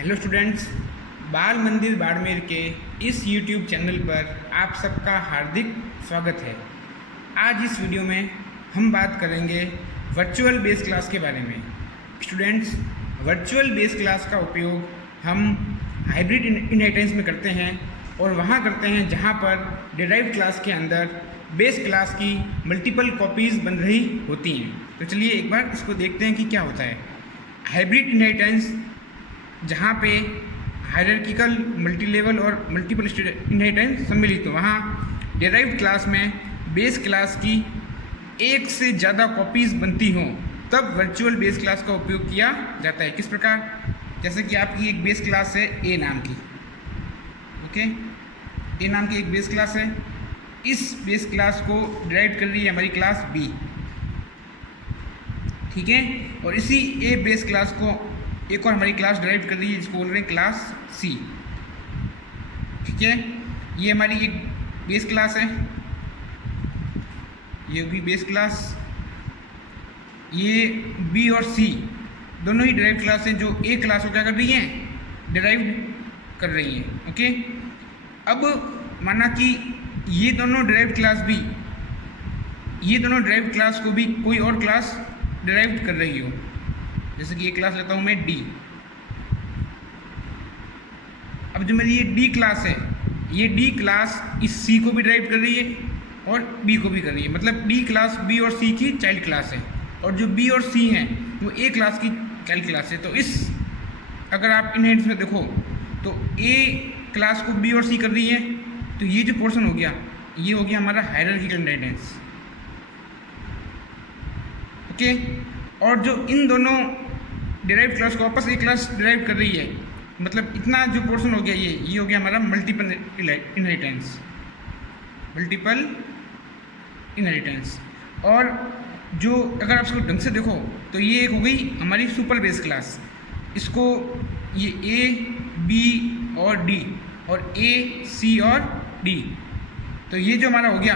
Hello students, बाल मंदिर बाड़मेर के इस यूट्यूब चैनल पर आप सबका हार्दिक स्वागत है। आज इस वीडियो में हम बात करेंगे वर्चुअल बेस क्लास के बारे में। स्टूडेंट्स, वर्चुअल बेस क्लास का उपयोग हम हाइब्रिड इनहेरिटेंस में करते हैं और वहाँ करते हैं जहाँ पर डिराइव्ड क्लास के अंदर बेस क्लास की मल्टीपल कॉपीज़ बन रही होती हैं। तो चलिए एक बार इसको देखते हैं कि क्या होता है। हाइब्रिड इनहेरिटेंस जहाँ पे हायरार्किकल, मल्टी लेवल और मल्टीपल इनहेरिटेंस सम्मिलित हो, वहाँ डिराइव्ड क्लास में बेस क्लास की एक से ज़्यादा कॉपीज़ बनती हों तब वर्चुअल बेस क्लास का उपयोग किया जाता है। किस प्रकार? जैसे कि आपकी एक बेस क्लास है ए नाम की, ओके, ए नाम की एक बेस क्लास है। इस बेस क्लास को डिराइव कर रही है हमारी क्लास बी, ठीक है, और इसी ए बेस क्लास को एक और हमारी क्लास डिराइव कर रही है जिसको बोल रहे हैं क्लास सी, ठीक है। ये हमारी एक बेस क्लास है, ये भी बेस क्लास, ये बी और सी दोनों ही डिराइव क्लास हैं जो ए क्लास को क्या कर रही हैं, डिराइव कर रही हैं, ओके। अब माना कि ये दोनों डिराइव क्लास भी, ये दोनों डिराइव क्लास को भी कोई और क्लास डिराइव कर रही हो, जैसे कि ये क्लास लेता हूँ मैं डी। अब जो मेरी ये डी क्लास है, ये डी क्लास इस सी को भी ड्राइव कर रही है और बी को भी कर रही है, मतलब डी क्लास बी और सी की चाइल्ड क्लास है, और जो बी और सी हैं वो ए क्लास की चाइल्ड क्लास है। तो इस अगर आप इनहेरिटेंस में देखो तो ए क्लास को बी और सी कर रही है, तो ये जो पोर्शन हो गया ये हो गया हमारा हायरार्किकल इनहेरिटेंस, ओके। और जो इन दोनों डिराइव क्लास को वापस एक क्लास डिराइव कर रही है, मतलब इतना जो पोर्शन हो गया ये हो गया हमारा मल्टीपल इनहेरिटेंस, मल्टीपल इनहेरिटेंस। और जो अगर आप इसको ढंग से देखो तो ये एक हो गई हमारी सुपर बेस क्लास। इसको ये ए बी और डी और ए सी और डी, तो ये जो हमारा हो गया,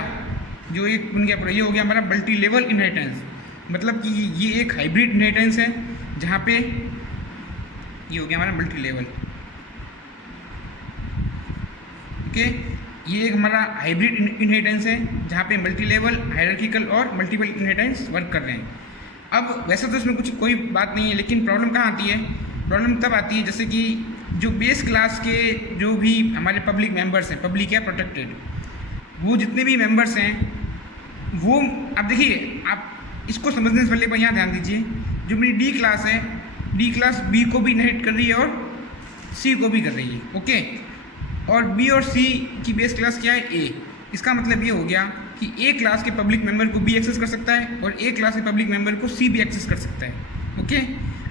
जो एक बन गया पूरा, ये हो गया हमारा मल्टी लेवल इनहेरिटेंस। मतलब कि ये एक हाइब्रिड इनहेरिटेंस है जहाँ पे ये हो गया हमारा मल्टी लेवल, ओके। ये एक हमारा हाइब्रिड इनहेरिटेंस है जहाँ पे मल्टी लेवल, हायरार्किकल और मल्टीपल इनहेरिटेंस वर्क कर रहे हैं। अब वैसे तो इसमें कुछ कोई बात नहीं है, लेकिन प्रॉब्लम कहाँ आती है? प्रॉब्लम तब आती है जैसे कि जो बेस क्लास के जो भी हमारे पब्लिक मेंबर्स हैं, पब्लिक या प्रोटेक्टेड, वो जितने भी मेंबर्स हैं वो, अब देखिए आप इसको समझने से पहले यहाँ ध्यान दीजिए, जो मेरी डी क्लास है, डी क्लास बी को भी इनहेरिट कर रही है और सी को भी कर रही है, ओके। और बी और सी की बेस क्लास क्या है? ए। इसका मतलब ये हो गया कि ए क्लास के पब्लिक मेंबर को बी एक्सेस कर सकता है और ए क्लास के पब्लिक मेंबर को सी भी एक्सेस कर सकता है, ओके।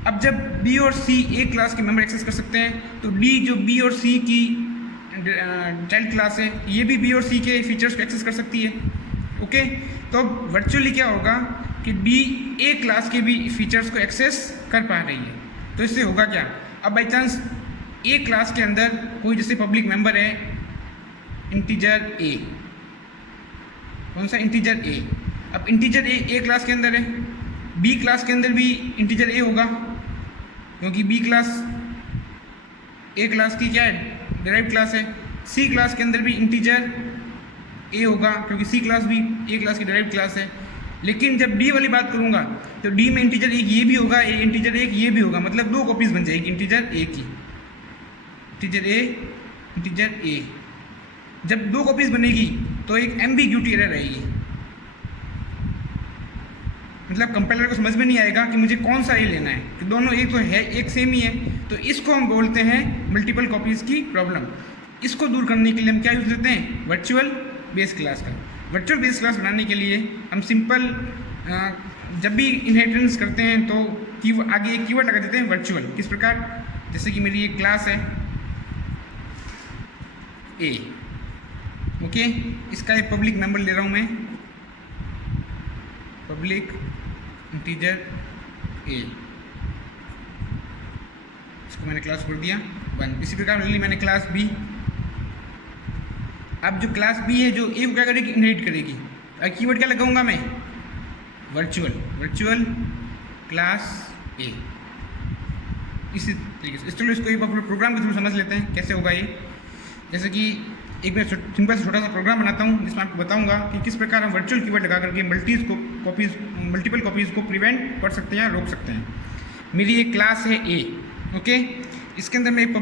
अब जब बी और सी ए क्लास के मेंबर एक्सेस कर सकते हैं तो डी जो बी और सी की चाइल्ड क्लास है, ये भी बी और सी के फीचर्स को एक्सेस कर सकती है, ओके। तो अब वर्चुअली क्या होगा कि डी ए क्लास के भी फीचर्स को एक्सेस कर पा रही है। तो इससे होगा क्या? अब बाई चांस ए क्लास के अंदर कोई जैसे पब्लिक मेंबर है इंटीजर ए, कौन सा? Integer a. अब इंटीजर ए क्लास के अंदर है, बी क्लास के अंदर भी इंटीजर ए होगा, क्योंकि बी क्लास ए क्लास की क्या है? डिराइव्ड क्लास है। सी क्लास के अंदर भी इंटीजर ए होगा, क्योंकि सी क्लास भी ए क्लास की डिराइव्ड क्लास है। लेकिन जब डी वाली बात करूँगा तो डी में इंटीजर एक ये भी होगा, इंटीजर एक ये भी होगा, मतलब दो कॉपीज़ बन जाएगी इंटीजर ए की, इंटीजर ए, इंटीजर ए। जब दो कॉपीज़ बनेगी तो एक एम्बिग्यूटी एरर रहेगी, मतलब कंपाइलर को समझ में नहीं आएगा कि मुझे कौन सा ए लेना है, कि दोनों एक तो है, एक सेम ही है। तो इसको हम बोलते हैं मल्टीपल कॉपीज़ की प्रॉब्लम। इसको दूर करने के लिए हम क्या यूज़ करते हैं? वर्चुअल बेस क्लास का। वर्चुअल बेस क्लास बनाने के लिए हम सिंपल जब भी इनहेरिटेंस करते हैं तो आगे एक कीवर्ड लगा देते हैं वर्चुअल। किस प्रकार? जैसे कि मेरी एक क्लास है ए, ओके, इसका एक पब्लिक मेंबर ले रहा हूँ मैं, पब्लिक इंटीजर ए, इसको मैंने क्लास छोड़ दिया 1। इसी प्रकार ले ली मैंने क्लास बी। अब जो क्लास बी है जो ए को क्या करेगी? इनहेरिट करेगी। और कीवर्ड क्या लगाऊंगा मैं? वर्चुअल, वर्चुअल क्लास ए। तरीके से। चलो इसको एक बार प्रोग्राम के थ्रू समझ लेते हैं कैसे होगा ये। जैसे कि एक मैं सिंपल से छोटा सा प्रोग्राम बनाता हूँ जिसमें आपको बताऊंगा कि किस प्रकार हम वर्चुअल कीवर्ड लगा करके मल्टीपल कॉपीज़ को प्रिवेंट कर सकते हैं या रोक सकते हैं। मेरी एक क्लास है ए, ओके। इसके अंदर मैं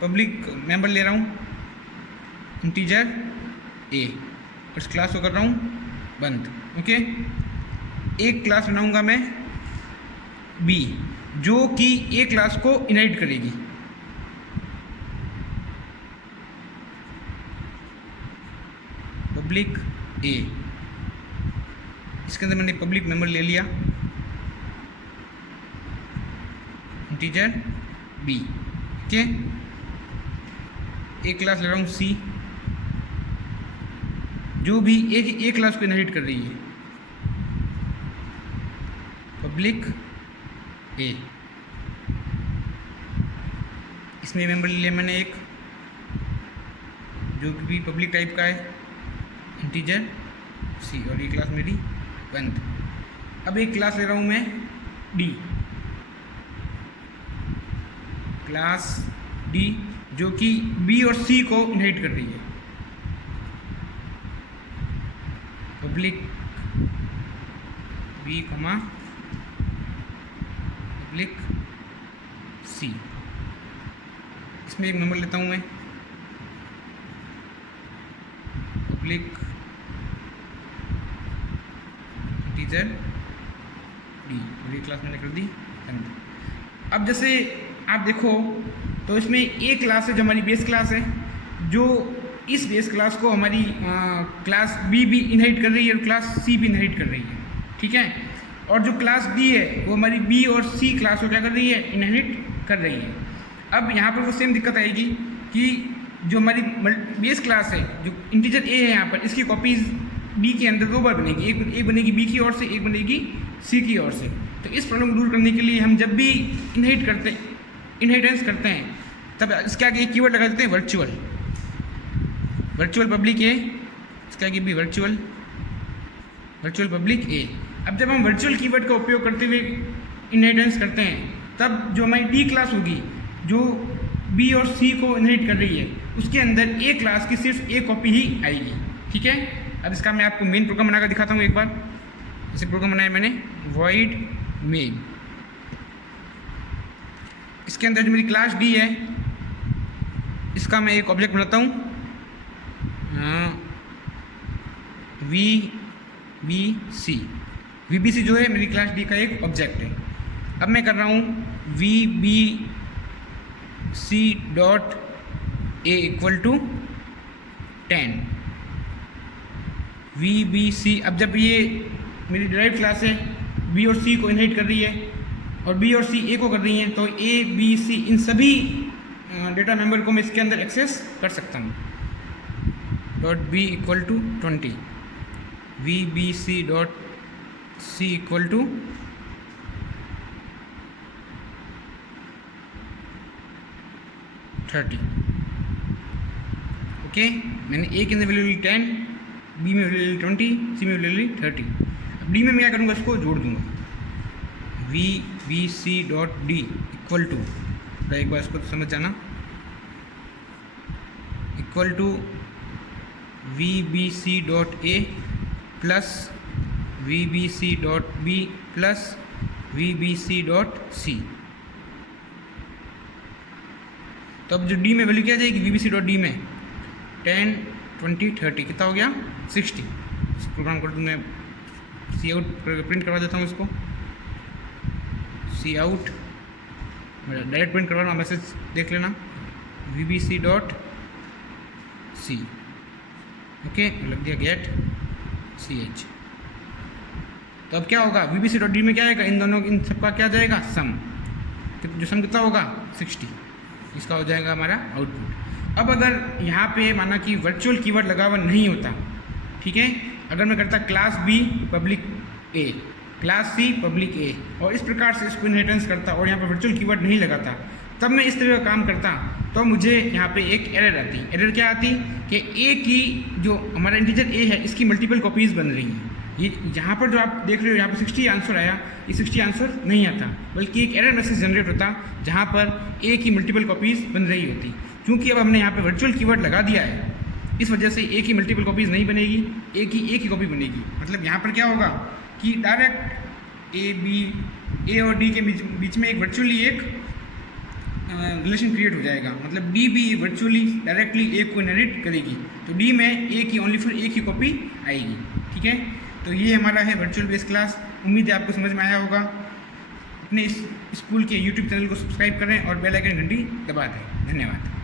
पब्लिक मेंबर ले रहा हूँ इंटीजर ए, और इस क्लास को कर रहा हूँ बंद, ओके। एक क्लास बनाऊंगा मैं बी जो कि ए क्लास को इनहेरिट करेगी, पब्लिक ए। इसके अंदर मैंने पब्लिक मेंबर ले लिया इंटीजर बी, ओके। एक क्लास ले रहा हूँ सी जो भी एक क्लास को इनहेरिट कर रही है, पब्लिक ए। इसमें मेंबर ले लिया मैंने एक जो भी पब्लिक टाइप का है इंटीजर सी, और ये क्लास मेरी बंद। अब एक क्लास ले रहा हूँ मैं डी, क्लास डी जो कि बी और सी को इनहेरिट कर रही है, पब्लिक बी कमा पब्लिक सी। इसमें एक नंबर लेता हूँ मैं पब्लिक इंटीजर डी, और ये क्लास मैंने कर दी बंद। अब जैसे आप देखो तो इसमें एक क्लास है जो हमारी बेस क्लास है, जो इस बेस क्लास को हमारी क्लास बी भी इनहेरिट कर रही है और क्लास सी भी इनहेरिट कर रही है, ठीक है। और जो क्लास डी है वो हमारी बी और सी क्लास को क्या कर रही है, इनहेरिट कर रही है। अब यहाँ पर वो सेम दिक्कत आएगी कि जो हमारी बेस क्लास है जो इंटीजर ए है यहाँ पर, इसकी कॉपीज़ बी के अंदर दो बार बनेगी, एक बनेगी बी की ओर से, एक बनेगी सी की ओर से। तो इस प्रॉब्लम को दूर करने के लिए हम जब भी इनहेरिटेंस करते हैं तब इसके आगे एक कीवर्ड लगा देते हैं वर्चुअल पब्लिक ए, इसके आगे भी वर्चुअल पब्लिक ए। अब जब हम वर्चुअल कीवर्ड का उपयोग करते हुए इनहेरिटेंस करते हैं तब जो हमारी डी क्लास होगी जो बी और सी को इनहेरिट कर रही है उसके अंदर ए क्लास की सिर्फ एक कॉपी ही आएगी, ठीक है। अब इसका मैं आपको मेन प्रोग्राम बनाकर दिखाता हूँ एक बार। जैसे प्रोग्राम बनाया मैंने void main, इसके अंदर जो मेरी क्लास डी है इसका मैं एक ऑब्जेक्ट बनाता हूँ VBC जो है मेरी क्लास डी का एक ऑब्जेक्ट है। अब मैं कर रहा हूँ VBC dot A equal to 10 VBC। अब जब ये मेरी डिराइव क्लास है बी और सी को इनहेरिट कर रही है और बी और सी ए को कर रही हैं, तो ए बी सी इन सभी डेटा मेंबर को मैं इसके अंदर एक्सेस कर सकता हूँ। Dot B equal to 20 VBC dot C equal to 30, okay. मैंने ए के अंदर वैल्यू ली 10, बी में वैल्यू ली 20, सी में वैल्यू ली 30। अब डी में मैं क्या करूँगा, इसको जोड़ दूँगा VBC dot D equal to, एक बार इसको समझ जाना, equal to VBC dot A plus VBC dot B plus VBC dot C. तो अब जो डी में वैल्यू क्या आ जाएगी VBC डॉट डी में 10, 20, 30 कितना हो गया 60। इस प्रोग्राम कर दूँ मैं, सी आउट प्रिंट करवा देता हूँ इसको, सी आउट डायरेक्ट प्रिंट करवा रहा हूँ, मैसेज देख लेना VBC डॉट सी, ओके। लग दिया गेट CH। तो अब क्या होगा VBC डॉट डी में क्या आएगा, इन सबका क्या जाएगा सम, जो सम कितना होगा 60, इसका हो जाएगा हमारा आउटपुट। अब अगर यहाँ पे माना कि वर्चुअल कीवर्ड लगा हुआ नहीं होता, ठीक है, अगर मैं करता क्लास बी पब्लिक ए, क्लास सी पब्लिक ए, और इस प्रकार से इसको इनहेरिटेंस करता और यहाँ पे वर्चुअल कीवर्ड नहीं लगाता, तब मैं इस तरह का काम करता, तो मुझे यहाँ पे एक एरर आती। एरर क्या आती कि ए की जो हमारा इंटीजर ए है इसकी मल्टीपल कॉपीज़ बन रही हैं, ये यहाँ पर जो आप देख रहे हो यहाँ पर 60 आंसर आया, ये 60 आंसर नहीं आता, बल्कि एक एरर मैसेज जनरेट होता जहाँ पर ए की मल्टीपल कॉपीज़ बन रही होती। क्योंकि अब हमने यहाँ पर वर्चुअल कीवर्ड लगा दिया है, इस वजह से ए की मल्टीपल कॉपीज़ नहीं बनेगी, ए की कॉपी बनेगी। मतलब यहाँ पर क्या होगा कि डायरेक्ट ए और डी के बीच में एक वर्चुअली एक रिलेशन क्रिएट हो जाएगा। मतलब डी भी वर्चुअली डायरेक्टली ए को इनहेरिट करेगी, तो डी में ए की ओनली फॉर ए की कॉपी आएगी। ठीक है, तो ये हमारा है वर्चुअल बेस क्लास। उम्मीद है आपको समझ में आया होगा। अपने इस स्कूल के यूट्यूब चैनल को सब्सक्राइब करें और बेल आइकन घंटी दबा दें। धन्यवाद।